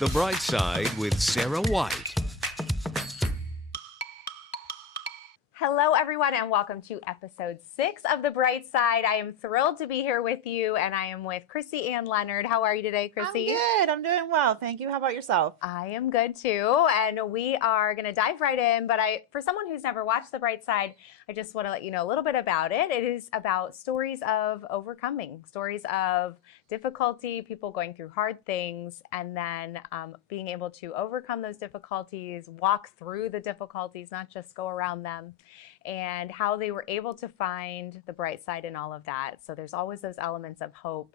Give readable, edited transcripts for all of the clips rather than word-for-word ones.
The Bright Side with Sarah White. Hello, everyone, and welcome to episode 6 of The Bright Side. I am thrilled to be here with you, and I am with Crissie Ann Leonard. How are you today, Crissie? I'm good. I'm doing well. Thank you. How about yourself? I am good, too, and we are going to dive right in, but for someone who's never watched The Bright Side, I just want to let you know a little bit about it. It is about stories of overcoming, stories of difficulty, people going through hard things, and then being able to overcome those difficulties, walk through the difficulties, not just go around them, and how they were able to find the bright side in all of that. So there's always those elements of hope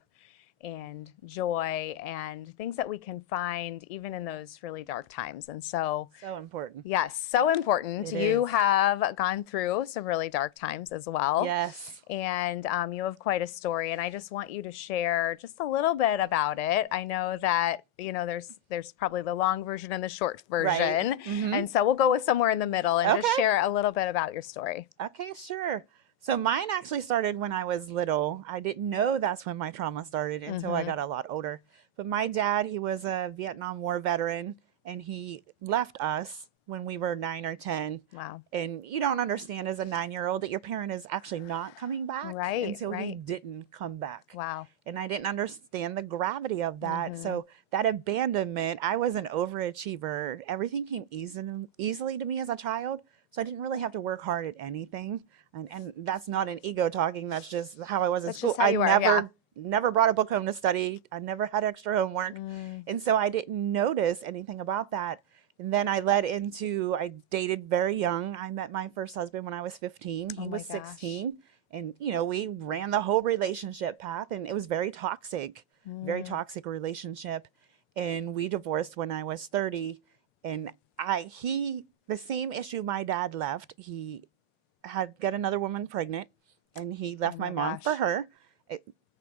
and joy and things that we can find even in those really dark times. And so important. Yes, so important. You have gone through some really dark times as well. Yes. And you have quite a story, and I just want you to share just a little bit about it. I know that, you know, there's probably the long version and the short version. Right. Mm-hmm. And so we'll go with somewhere in the middle and just share a little bit about your story. Okay, sure. So mine actually started when I was little. I didn't know that's when my trauma started until I got a lot older. But my dad, he was a Vietnam War veteran, and he left us when we were 9 or 10. Wow. And you don't understand as a 9-year-old that your parent is actually not coming back until he didn't come back. Wow. And I didn't understand the gravity of that. So that abandonment, I was an overachiever. Everything came easily to me as a child. So I didn't really have to work hard at anything. And that's not an ego talking. That's just how I was at school. I never brought a book home to study. I never had extra homework. And so I didn't notice anything about that. And then I dated very young. I met my first husband when I was 15. He was 16. And, you know, we ran the whole relationship path, and it was very toxic relationship. And we divorced when I was 30. And the same issue my dad left, he had got another woman pregnant, and he left my mom for her.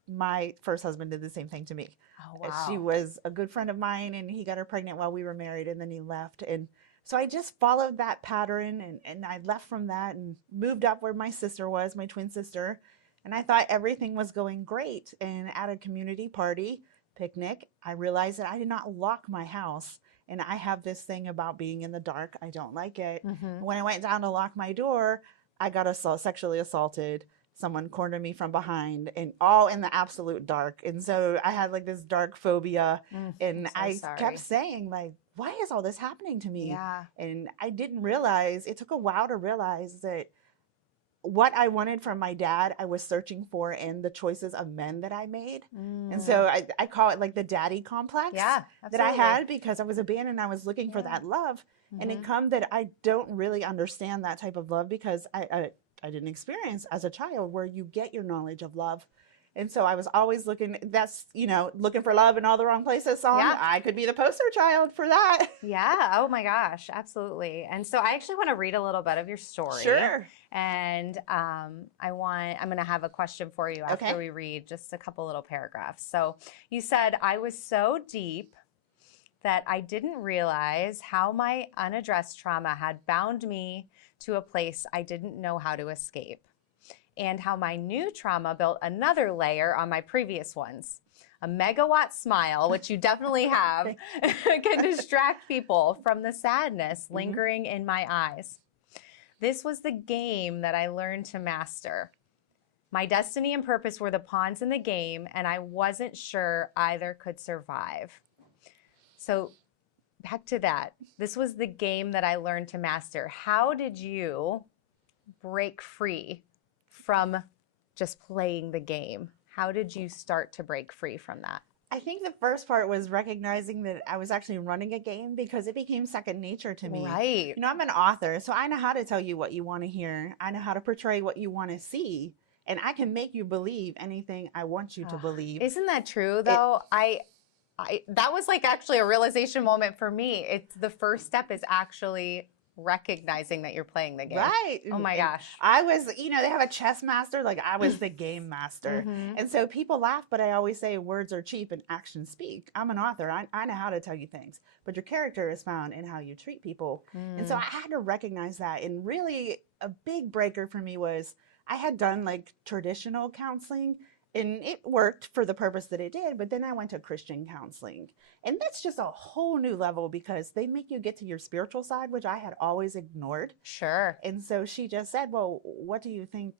My first husband did the same thing to me. Oh, wow. She was a good friend of mine, and he got her pregnant while we were married, and then he left. And so I just followed that pattern, and I left from that and moved up where my sister was, my twin sister. And I thought everything was going great. And at a community party picnic, I realized that I did not lock my house. And I have this thing about being in the dark. I don't like it. When I went down to lock my door, I got sexually assaulted. Someone cornered me from behind, and all in the absolute dark. And so I had like this dark phobia. And I kept saying, like, why is all this happening to me? Yeah. And I didn't realize, it took a while to realize that what I wanted from my dad, I was searching for in the choices of men that I made. And so I call it like the daddy complex that I had, because I was abandoned. I was looking for that love. And it come that I don't really understand that type of love, because I didn't experience as a child where you get your knowledge of love. And so I was always looking for love in all the wrong places song. Yeah. I could be the poster child for that. Yeah. Oh my gosh. Absolutely. And so I actually want to read a little bit of your story. Sure. And I'm going to have a question for you after we read just a couple little paragraphs. So you said, I was so deep that I didn't realize how my unaddressed trauma had bound me to a place I didn't know how to escape, and how my new trauma built another layer on my previous ones. A megawatt smile, which you definitely have, can distract people from the sadness lingering in my eyes. This was the game that I learned to master. My destiny and purpose were the pawns in the game, and I wasn't sure either could survive. So back to that. This was the game that I learned to master. How did you break free from just playing the game? How did you start to break free from that? I think the first part was recognizing that I was actually running a game, because it became second nature to me. Right. You know, I'm an author, so I know how to tell you what you want to hear. I know how to portray what you want to see. And I can make you believe anything I want you to believe. Isn't that true, though? That was like actually a realization moment for me. It's the first step is actually recognizing that you're playing the game. Right. Oh my gosh. I was, you know, they have a chess master, like I was the game master. And so people laugh, but I always say words are cheap and actions speak. I'm an author. I know how to tell you things, but your character is found in how you treat people. And so I had to recognize that. And really a big breaker for me was I had done like traditional counseling, And it worked for the purpose that it did, but then I went to Christian counseling. And that's just a whole new level because they make you get to your spiritual side, which I had always ignored. Sure. And so she just said, well, what do you think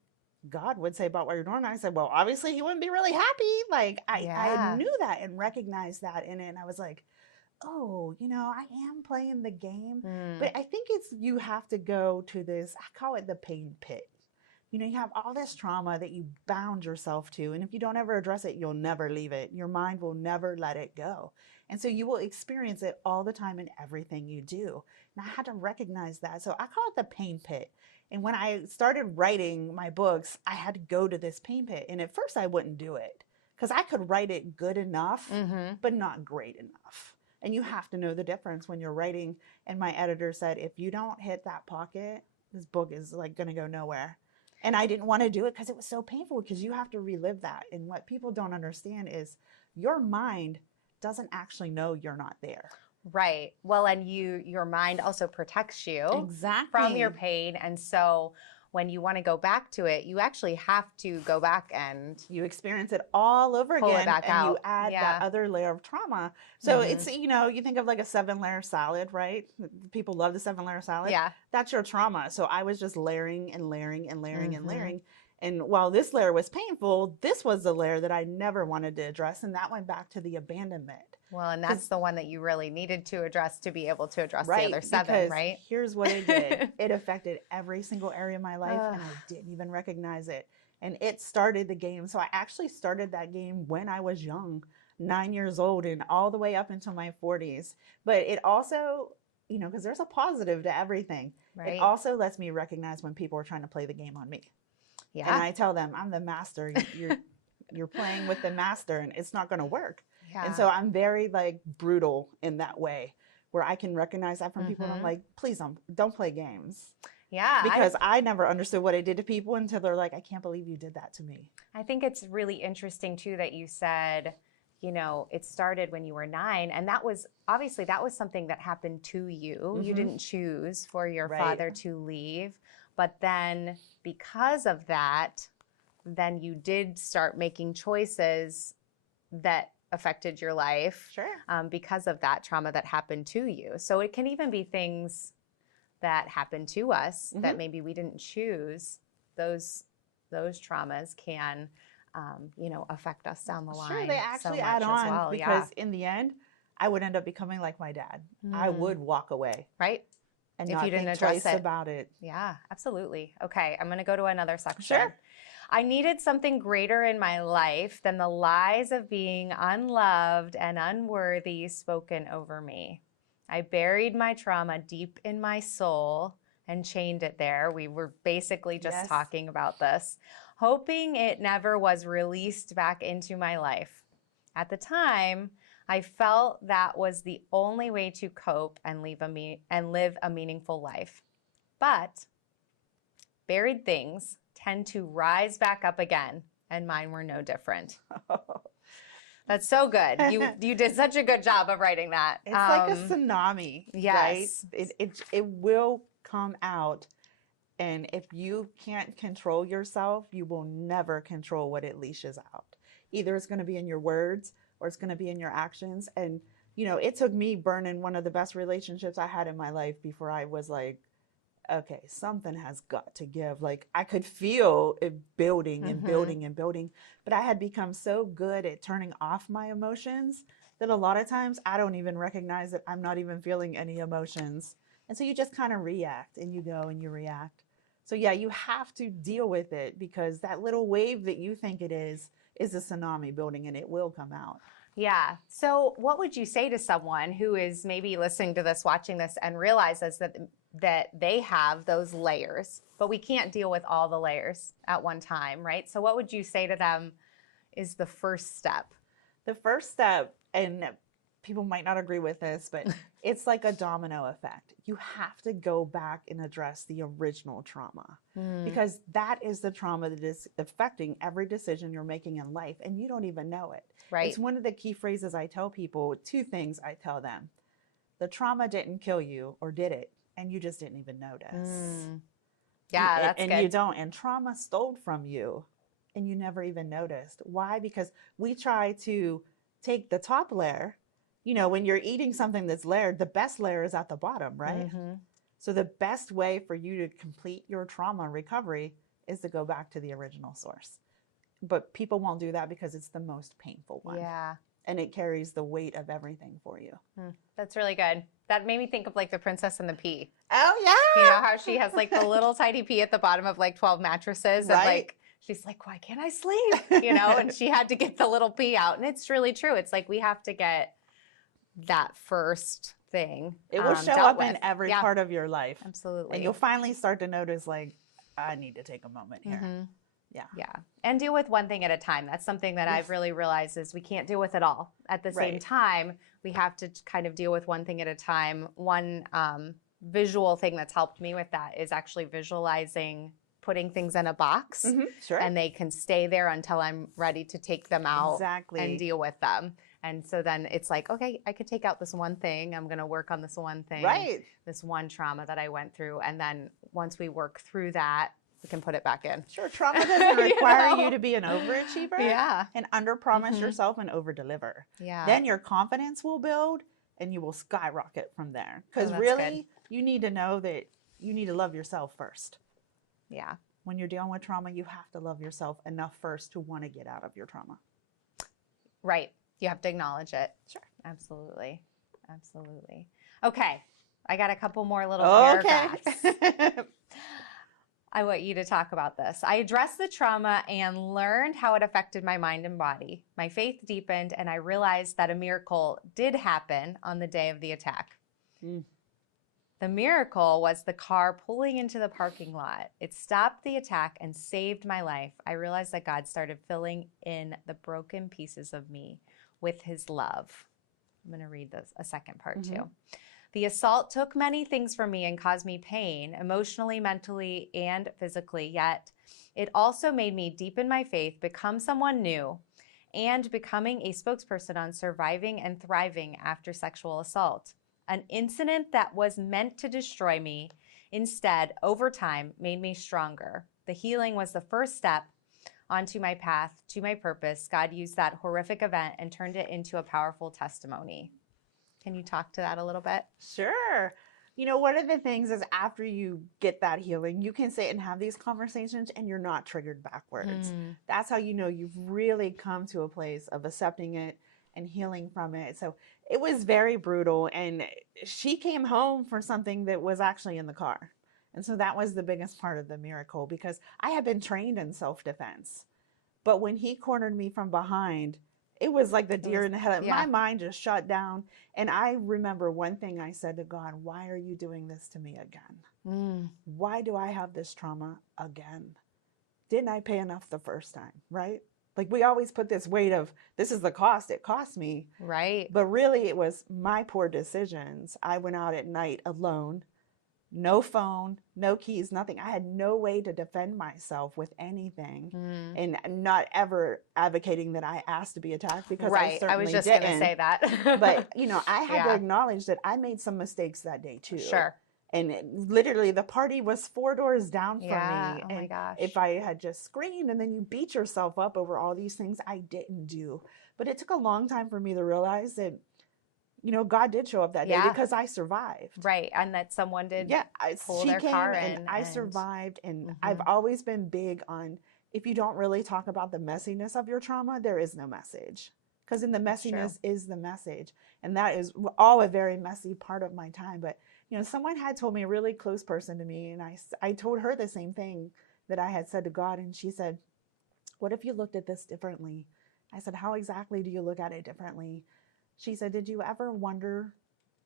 God would say about what you're doing? And I said, well, obviously he wouldn't be really happy. Like I knew that and recognized that in it. And I was like, oh, I am playing the game. But I think you have to go to this, I call it the pain pit. You have all this trauma that you bound yourself to. And if you don't ever address it, you'll never leave it. Your mind will never let it go. And so you will experience it all the time in everything you do. And I had to recognize that. So I call it the pain pit. And when I started writing my books, I had to go to this pain pit. And at first I wouldn't do it because I could write it good enough, but not great enough. And you have to know the difference when you're writing. And my editor said, if you don't hit that pocket, this book is like going to go nowhere. And I didn't want to do it because it was so painful because you have to relive that. And what people don't understand is your mind doesn't actually know you're not there. Right. Well, and your mind also protects you exactly from your pain. And so when you want to go back to it, you actually have to go back and you experience it all over again, and you add that other layer of trauma. So it's, you think of like a 7-layer salad, right? People love the 7-layer salad. Yeah. That's your trauma. So I was just layering and layering and layering and layering. And while this layer was painful, this was the layer that I never wanted to address. And that went back to the abandonment. Well, and that's the one that you really needed to address to be able to address the other 7, right? Here's what it did. It affected every single area of my life, and I didn't even recognize it. And it started the game. So I actually started that game when I was young, 9 years old, and all the way up until my 40s. But it also, because there's a positive to everything. Right. It also lets me recognize when people are trying to play the game on me. Yeah. And I tell them, I'm the master. You're playing with the master, and it's not going to work. Yeah. And so I'm very brutal in that way where I can recognize that from people. And I'm like, please don't play games. Yeah. Because I never understood what I did to people until they're like, I can't believe you did that to me. I think it's really interesting too that you said, it started when you were 9, and that was something that happened to you. You didn't choose for your father to leave, but then because of that, then you did start making choices that affected your life because of that trauma that happened to you. So it can even be things that happen to us that maybe we didn't choose. Those traumas can, affect us down the line. Sure, they actually add on because in the end, I would end up becoming like my dad. I would walk away. Right. And if you didn't address it about it. Yeah, absolutely. Okay, I'm going to go to another section. Sure. I needed something greater in my life than the lies of being unloved and unworthy spoken over me. I buried my trauma deep in my soul and chained it there. We were basically just talking about this, hoping it never was released back into my life. At the time, I felt that was the only way to cope and live a meaningful life. But buried things tend to rise back up again, and mine were no different. That's so good. You did such a good job of writing that. It's like a tsunami, right? It will come out, and if you can't control yourself, you will never control what it leashes out. Either it's going to be in your words or it's going to be in your actions. And it took me burning one of the best relationships I had in my life before I was like, okay, something has got to give. I could feel it building and building and building, but I had become so good at turning off my emotions that a lot of times I don't even recognize that I'm not even feeling any emotions. And so you just kind of react and you go and you react. So yeah, you have to deal with it because that little wave that you think it is a tsunami building and it will come out. Yeah. So what would you say to someone who is maybe listening to this, watching this, and realizes that they have those layers, but we can't deal with all the layers at one time, right? So what would you say to them is the first step? The first step, and people might not agree with this, but it's like a domino effect. You have to go back and address the original trauma because that is the trauma that is affecting every decision you're making in life, and you don't even know it. Right. It's one of the key phrases I tell people, 2 things I tell them. The trauma didn't kill you, or did it? And you just didn't even notice. Yeah, that's good. And you don't. And trauma stole from you. and you never even noticed. Why? Because we try to take the top layer. You know, when you're eating something that's layered, the best layer is at the bottom, right? Mm-hmm. So the best way for you to complete your trauma recovery is to go back to the original source. But people won't do that because it's the most painful one. Yeah. And it carries the weight of everything for you. That's really good. That made me think of like the Princess and the Pea. Oh, yeah. You know how she has like the little tiny pea at the bottom of like 12 mattresses. And like, she's like, why can't I sleep? You know, and she had to get the little pea out. And it's really true. It's like we have to get that first thing. It will show up in every part of your life. Absolutely. And you'll finally start to notice, like, I need to take a moment here. Mm-hmm. Yeah. Yeah. And deal with one thing at a time. That's something that I've really realized is we can't deal with it all. At the same time, we have to kind of deal with one thing at a time. One visual thing that's helped me with that is actually visualizing putting things in a box. Mm-hmm. Sure. And they can stay there until I'm ready to take them out Exactly. and deal with them. And so then it's like, okay, I could take out this one thing. I'm going to work on this one thing. Right. This one trauma that I went through. And then once we work through that, we can put it back in. Sure. Trauma doesn't require you to be an overachiever. Yeah. And under-promise yourself and over-deliver. Yeah. Then your confidence will build and you will skyrocket from there. Because good. You need to know that you need to love yourself first. Yeah. When you're dealing with trauma, you have to love yourself enough first to want to get out of your trauma. Right. You have to acknowledge it. Sure. Absolutely. Absolutely. Okay. I got a couple more little paragraphs. I want you to talk about this. I addressed the trauma and learned how it affected my mind and body. My faith deepened, and I realized that a miracle did happen on the day of the attack. The miracle was the car pulling into the parking lot. It stopped the attack and saved my life. I realized that God started filling in the broken pieces of me with his love. I'm going to read this a second part too. The assault took many things from me and caused me pain, emotionally, mentally, and physically, yet it also made me deepen my faith, become someone new, and becoming a spokesperson on surviving and thriving after sexual assault. An incident that was meant to destroy me, instead, over time, made me stronger. The healing was the first step onto my path to my purpose. God used that horrific event and turned it into a powerful testimony. Can you talk to that a little bit? Sure. You know, one of the things is after you get that healing, you can sit and have these conversations and you're not triggered backwards. That's how you know you've really come to a place of accepting it and healing from it. So it was very brutal. And she came home for something that was actually in the car. And so that was the biggest part of the miracle because I had been trained in self-defense. But when he cornered me from behind, it was like the deer in the headlights. My mind just shut down. And I remember one thing I said to God, why are you doing this to me again? Why do I have this trauma again? Didn't I pay enough the first time, right? Like we always put this weight of, this is the cost it cost me. Right. But really it was my poor decisions. I went out at night alone. No phone, no keys, nothing. I had no way to defend myself with anything and not ever advocating that I asked to be attacked because I certainly I was just going to say that. But, you know, I had to acknowledge that I made some mistakes that day too. Sure. And literally the party was 4 doors down from me. Oh my gosh. If I had just screamed and then you beat yourself up over all these things I didn't do. But it took a long time for me to realize that, you know, God did show up that day because I survived. Right. And that someone did pull she their came car and in. I survived. And I've always been big on, if you don't really talk about the messiness of your trauma, there is no message. Because in the messiness is the message. And that is all a very messy part of my time. But, you know, someone had told me, a really close person to me, and I told her the same thing that I had said to God. And she said, what if you looked at this differently? I said, how exactly do you look at it differently? She said, did you ever wonder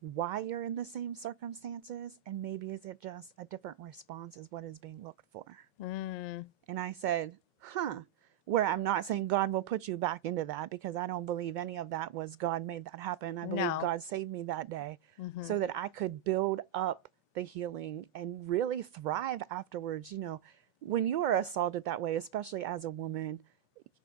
why you're in the same circumstances? And maybe is it just a different response is what is being looked for? And I said, where I'm not saying God will put you back into that because I don't believe any of that was God made that happen. I believe God saved me that day so that I could build up the healing and really thrive afterwards. You know, when you are assaulted that way, especially as a woman,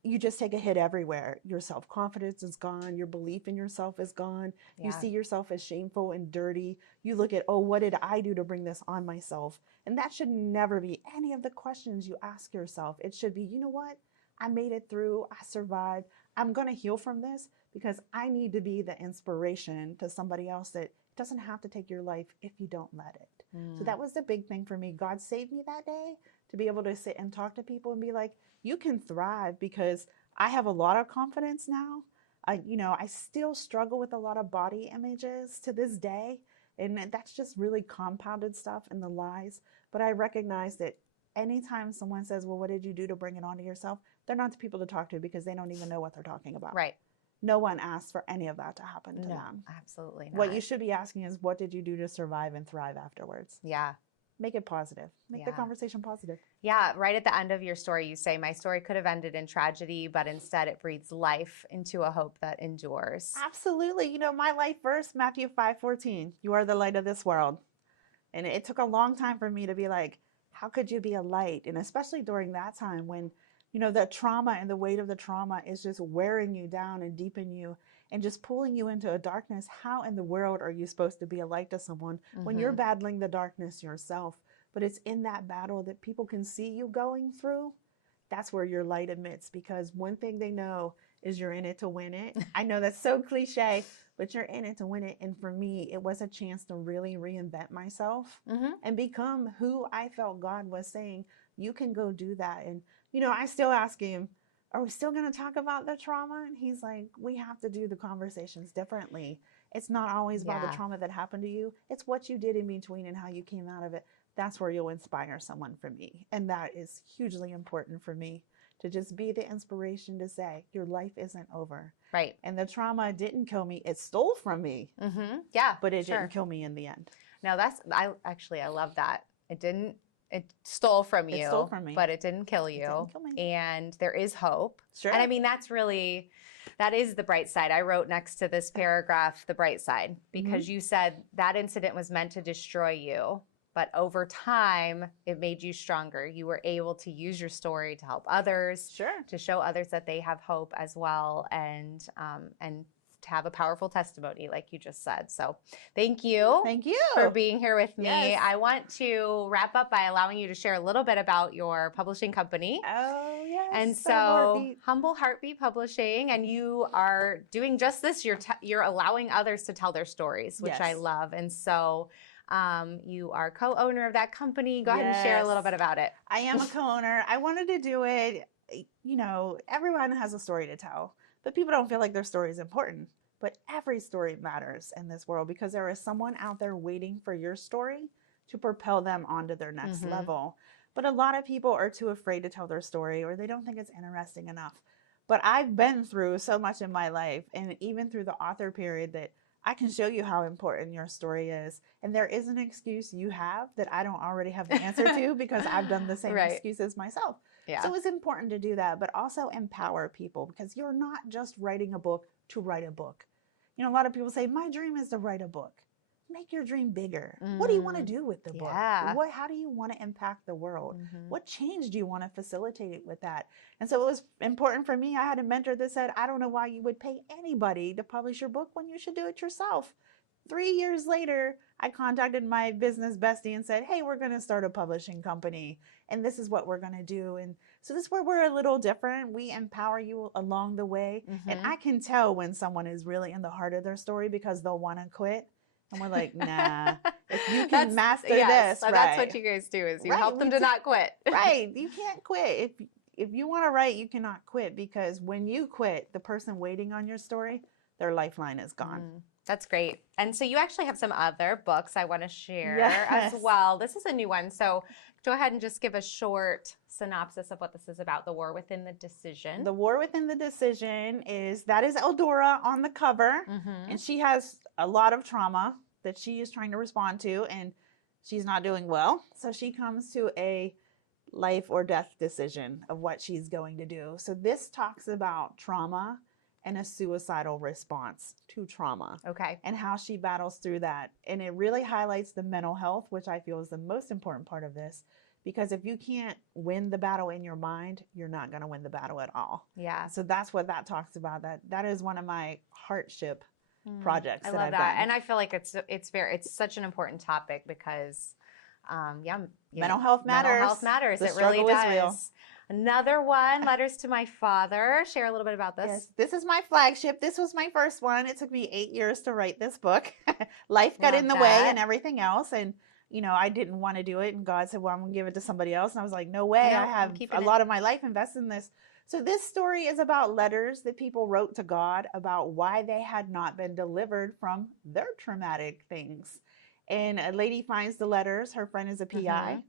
you just take a hit everywhere. Your self-confidence is gone. Your belief in yourself is gone. You see yourself as shameful and dirty. You look at, oh, what did I do to bring this on myself? And that should never be any of the questions you ask yourself. It should be, you know what? I made it through. I survived. I'm going to heal from this because I need to be the inspiration to somebody else that doesn't have to take your life if you don't let it. So that was the big thing for me. God saved me that day to be able to sit and talk to people and be like, you can thrive, because I have a lot of confidence now. I still struggle with a lot of body images to this day. And that's just really compounded stuff and the lies. But I recognize that anytime someone says, well, what did you do to bring it onto yourself? They're not the people to talk to, because they don't even know what they're talking about. Right. No one asked for any of that to happen to them. Absolutely not. What you should be asking is, what did you do to survive and thrive afterwards? Yeah. Make it positive. Make the conversation positive. Yeah. Right at the end of your story, you say, my story could have ended in tragedy, but instead it breathes life into a hope that endures. Absolutely. My life verse, Matthew 5:14, you are the light of this world. And it took a long time for me to be like, how could you be a light? And especially during that time when, the trauma and the weight of the trauma is just wearing you down and deepen you and just pulling you into a darkness. How in the world are you supposed to be a light to someone when you're battling the darkness yourself? But it's in that battle that people can see you going through. That's where your light emits, because one thing they know is you're in it to win it. I know that's so cliche, but you're in it to win it. And for me, it was a chance to really reinvent myself and become who I felt God was saying, you can go do that. And, I still ask him, are we still going to talk about the trauma? And he's like, we have to do the conversations differently. It's not always about the trauma that happened to you. It's what you did in between and how you came out of it. That's where you'll inspire someone for me. And that is hugely important for me, to just be the inspiration to say, your life isn't over. Right. And the trauma didn't kill me. It stole from me. Yeah. But it didn't kill me in the end. No, I love that. It stole from you. It stole from me. But it didn't kill you. It didn't kill me. And there is hope. Sure. And I mean, that is the bright side. I wrote next to this paragraph, the bright side, because you said that incident was meant to destroy you. But over time, it made you stronger. You were able to use your story to help others, to show others that they have hope as well, and to have a powerful testimony, like you just said. So thank you. Thank you for being here with me. Yes. I want to wrap up by allowing you to share a little bit about your publishing company. Oh, yes. And so Humble Heartbeat Publishing, and you are doing just this. You're allowing others to tell their stories, which I love. And so you are co-owner of that company. Go ahead and share a little bit about it. I am a co-owner. I wanted to do it. Everyone has a story to tell, but people don't feel like their story is important. But every story matters in this world, because there is someone out there waiting for your story to propel them onto their next level. But a lot of people are too afraid to tell their story, or they don't think it's interesting enough. But I've been through so much in my life, and even through the author period, that I can show you how important your story is. And there is an excuse you have that I don't already have the answer to, because I've done the same excuses myself. Yeah. So it's important to do that, but also empower people, because you're not just writing a book to write a book. A lot of people say, my dream is to write a book. Make your dream bigger. What do you want to do with the book? How do you want to impact the world? What change do you want to facilitate with that? And so it was important for me. I had a mentor that said, I don't know why you would pay anybody to publish your book when you should do it yourself. 3 years later, I contacted my business bestie and said, hey, we're going to start a publishing company, and this is what we're going to do. And so this is where we're a little different. We empower you along the way. And I can tell when someone is really in the heart of their story, because they'll want to quit. And we're like, nah, if you can master this, so that's what you guys do, is you help them to not quit. Right. You can't quit. If you want to write, you cannot quit, because when you quit, the person waiting on your story, their lifeline is gone. That's great. And so you actually have some other books I want to share as well. This is a new one. So go ahead and just give a short synopsis of what this is about, The War Within the Decision. The War Within the Decision is Eldora on the cover. And she has a lot of trauma that she is trying to respond to, and she's not doing well. So she comes to a life or death decision of what she's going to do. So this talks about trauma and a suicidal response to trauma. Okay. And how she battles through that. And it really highlights the mental health, which I feel is the most important part of this. Because if you can't win the battle in your mind, you're not going to win the battle at all. Yeah. So that's what that talks about. That is one of my heartship projects. I love that. And I feel like it's such an important topic, because Mental health matters. Mental health matters. The It really struggle is real. does. Another one, Letters to My Father. Share a little bit about this. Yes, this is my flagship. This was my first one. It took me 8 years to write this book. Life got in the way and everything else. And, I didn't want to do it. And God said, well, I'm going to give it to somebody else. And I was like, no way. I have a lot of my life invested in this. So this story is about letters that people wrote to God about why they had not been delivered from their traumatic things. And a lady finds the letters. Her friend is a PI.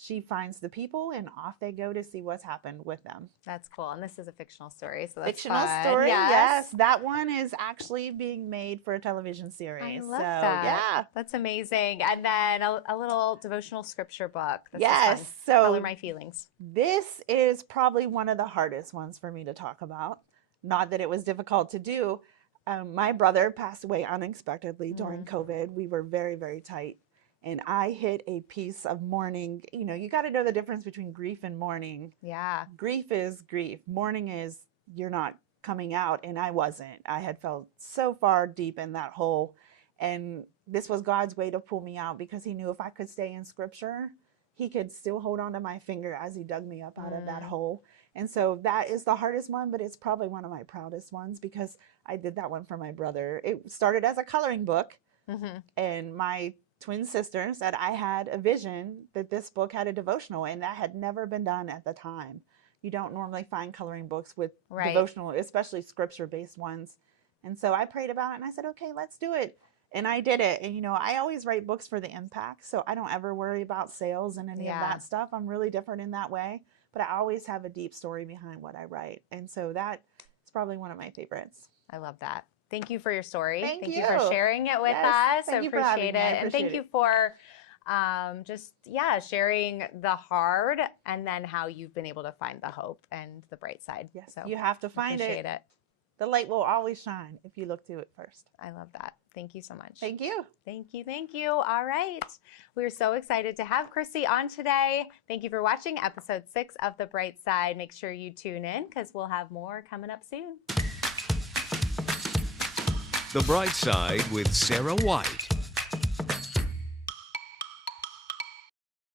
She finds the people, and off they go to see what's happened with them. That's cool. And this is a fictional story, so that's fictional fun. story. Yes, that one is actually being made for a television series. I love that. Yeah, that's amazing. And then a little devotional scripture book. This yes. Is fun. So Color My Feelings. This is probably one of the hardest ones for me to talk about. Not that it was difficult to do. My brother passed away unexpectedly during COVID. We were very, very tight. And I hit a piece of mourning. You got to know the difference between grief and mourning. Yeah. Grief is grief. Mourning is you're not coming out. And I wasn't. I had felt so far deep in that hole. And this was God's way to pull me out because he knew if I could stay in scripture, he could still hold on to my finger as he dug me up out of that hole. And so that is the hardest one, but it's probably one of my proudest ones because I did that one for my brother. It started as a coloring book. And my twin sister said I had a vision that this book had a devotional, and that had never been done at the time. You don't normally find coloring books with devotional, especially scripture-based ones. And so I prayed about it, and I said, okay, let's do it. And I did it. And, I always write books for the impact, so I don't ever worry about sales and any of that stuff. I'm really different in that way, but I always have a deep story behind what I write. And so that is probably one of my favorites. I love that. Thank you for your story. Thank you for sharing it with us. Thank you for appreciate having me. it. And thank you for sharing the hard and then how you've been able to find the hope and the bright side. Yes, so you have to find it. The light will always shine if you look to it first. I love that. Thank you so much. Thank you. Thank you. Thank you. All right. We're so excited to have Crissie on today. Thank you for watching episode 6 of The Bright Side. Make sure you tune in because we'll have more coming up soon. The Bright Side with Sarah White.